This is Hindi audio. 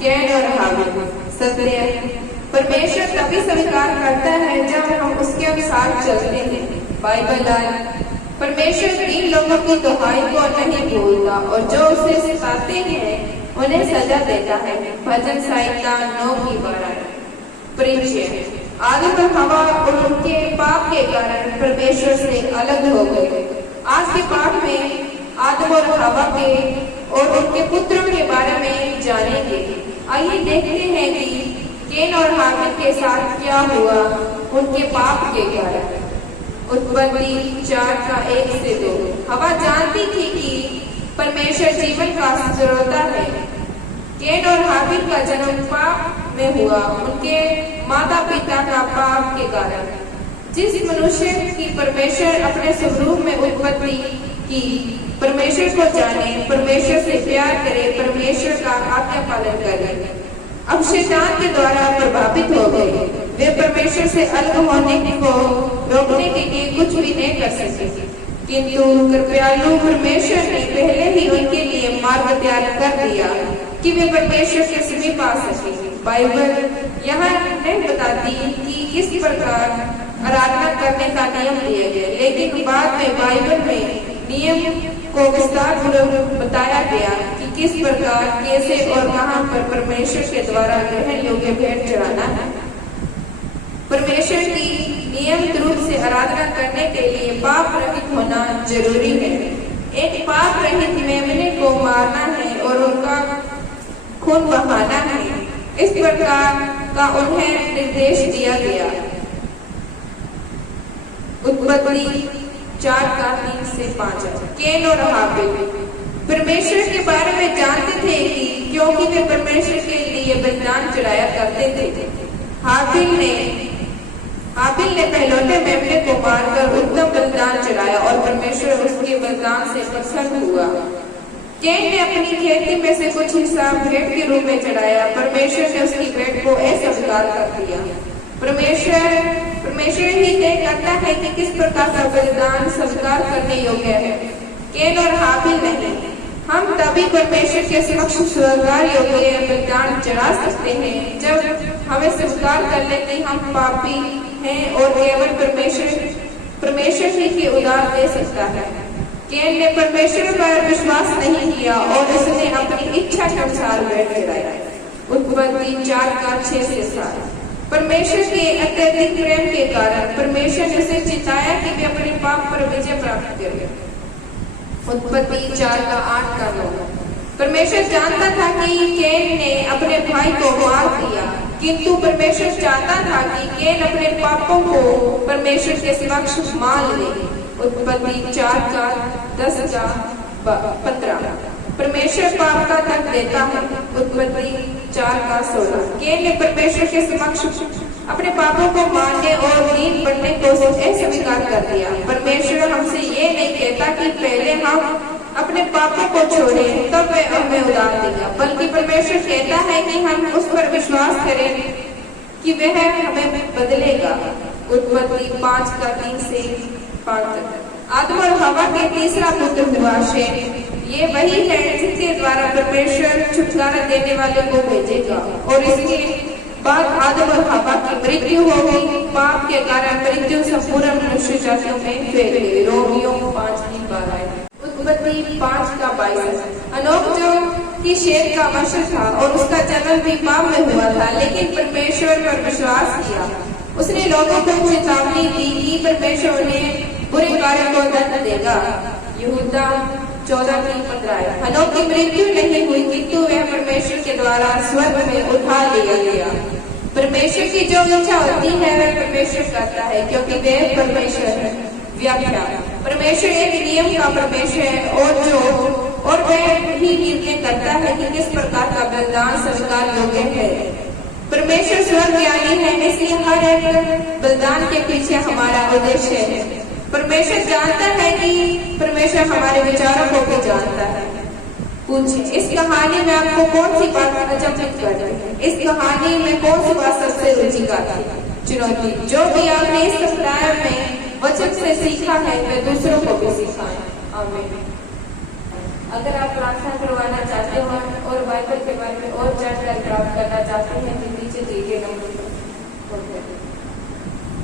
कैन और हाबिल। सत्य, परमेश्वर तभी स्वीकार करता है जब हम उसके अनुसार चलते हैं। बाइबल आय, परमेश्वर 3 लोगों की दुहाई को नहीं भूलता और जो उसे सिखाते हैं उन्हें सजा देता है। भजन संहिता 9:12। परिचय, आदम और हवा और उनके पाप के कारण परमेश्वर से अलग हो गए। आज के पाठ में आदम और हवा के और उनके पुत्रों के बारे में जानेंगे। आइए देखते हैं कि कैन और हाबिल के साथ क्या हुआ उनके पाप के कारण। उत्पत्ति 4:1-2। हवा जानती थी कि परमेश्वर जीवन का स्रोता है। कैन और हाबिल का जन्म पाप में हुआ, उनके माता पिता का पाप के कारण। जिस मनुष्य की परमेश्वर अपने स्वरूप में उत्पत्ति की, परमेश्वर को जाने, परमेश्वर से प्यार करे, परमेश्वर का आज्ञा पालन करे, अब शैतान के द्वारा प्रभावित हो गए। वे परमेश्वर से अलग होने को रोकने के लिए कुछ भी नहीं कर सके, किंतु कृपालु परमेश्वर ने पहले ही उनके लिए मार्ग तैयार कर दिया कि वे परमेश्वर के समीप आ सके। बाइबल यहाँ नहीं बताती कि किस प्रकार आराधना करने का नियम दिया गया, लेकिन बाद में बाइबल में नियम को विस्तार पूर्वक बताया गया कि किस प्रकार, कैसे और कहां पर परमेश्वर के द्वारा ग्रहण योग्य भेंट चढ़ाना है। परमेश्वर की नियमित रूप से आराधना करने के लिए पाप रहित होना जरूरी है। एक पाप रहित मेमने को मारना है और उनका खून बहाना है। इस प्रकार का उन्हें निर्देश दिया गया। उत्पत्ति 4:3-5। कैन और हाबिल परमेश्वर के बारे में जानते थे कि क्योंकि वे परमेश्वर के लिए बलिदान चढ़ाया करते थे। हाबिल ने पहलौठे मेमने को मारकर उत्तम बलिदान चढ़ाया और परमेश्वर उसके बलिदान से प्रसन्न हुआ। कैन ने अपनी खेती में से कुछ हिस्सा भेंट के रूप में चढ़ाया। परमेश्वर ने उसकी भेंट को अस्वीकार कर दिया। परमेश्वर ही तय करता है कि किस प्रकार का बलिदान स्वीकार करने योग्य है, कैन और हाबिल नहीं। हम तभी परमेश्वर के समक्ष स्वीकार योग्य बलिदान चढ़ा सकते हैं जब हमें स्वीकार कर ले कि हम पापी हैं और केवल परमेश्वर ही की उदार दे सकता है। कैन ने परमेश्वर पर विश्वास नहीं किया और उसने अपनी इच्छा के अनुसार भेंट चढ़ाया। उत्पत्ति 4:6-7। परमेश्वर के अत्यधिक प्रेम के कारण परमेश्वर ने उसे चिताया कि वे अपने पाप पर विजय प्राप्त करें। उत्पत्ति 4:8-9। परमेश्वर जानता था कि कैन ने अपने भाई को मार दिया, किंतु परमेश्वर चाहता था कि कैन अपने पापों को परमेश्वर के समक्ष मान ले। उत्पत्ति 4:10-15। परमेश्वर पाप का दंड देता है। उत्पत्ति 4:16। कैन ने परमेश्वर के समक्ष अपने पापों को मानने और नींद पड़ने को अस्वीकार कर दिया। परमेश्वर हमसे ये नहीं कहता कि पहले हम अपने पापों को छोड़ें तब वह हमें उदार देगा, बल्कि परमेश्वर कहता है कि हम उस पर विश्वास करें कि वह हमें बदलेगा। उत्पत्ति 5:3-5। आदम और हवा के तीसरा पुत्र हुआ शेम। ये वही है जिसके द्वारा परमेश्वर छुटकारा देने वाले को भेजेगा और इसके बाद आदम और हवा की मृत्यु होगी। पाप के कारण मृत्यु संपूर्ण मनुष्य जातियों में फैल गई। रोमियो 5:12। उत्पत्ति 5:22। अनोख जो कि शेर का वंश था और उसका जन्म भी पाप में हुआ था, लेकिन परमेश्वर पर विश्वास किया। उसने लोगों को चेतावनी दी कि परमेश्वर उन्हें बुरे कार्य को दंड देगा। यहूदा 14:15। हनोक की मृत्यु नहीं हुई, किंतु वह परमेश्वर के द्वारा स्वर्ग में उठा लिया गया। परमेश्वर की जो इच्छा होती है वह परमेश्वर करता है, क्योंकि वह परमेश्वर है। व्याख्या: परमेश्वर एक नियम का परमेश्वर है और वह ही निर्णय करता है कि किस प्रकार का बलिदान स्वीकार योग्य है। परमेश्वर स्वर्गज्ञानी है, इसलिए हर एक बलिदान के पीछे हमारा उद्देश्य है। परमेश्वर जानता है कि परमेश्वर हमारे विचारों को भी जानता है। पूछिए, इस कहानी में आपको कौन सी बात अचंभित करती है? इस कहानी में कौन सी बात सबसे रुचिकर थी? चुनौती: जो भी आपने इस सप्ताह में वचन से सीखा है वह दूसरों को भी सिखाएं। आमीन। अगर आप प्रार्थना करवाना चाहते हो और बाइबल के बारे में और जानकारी प्राप्त करना चाहते हैं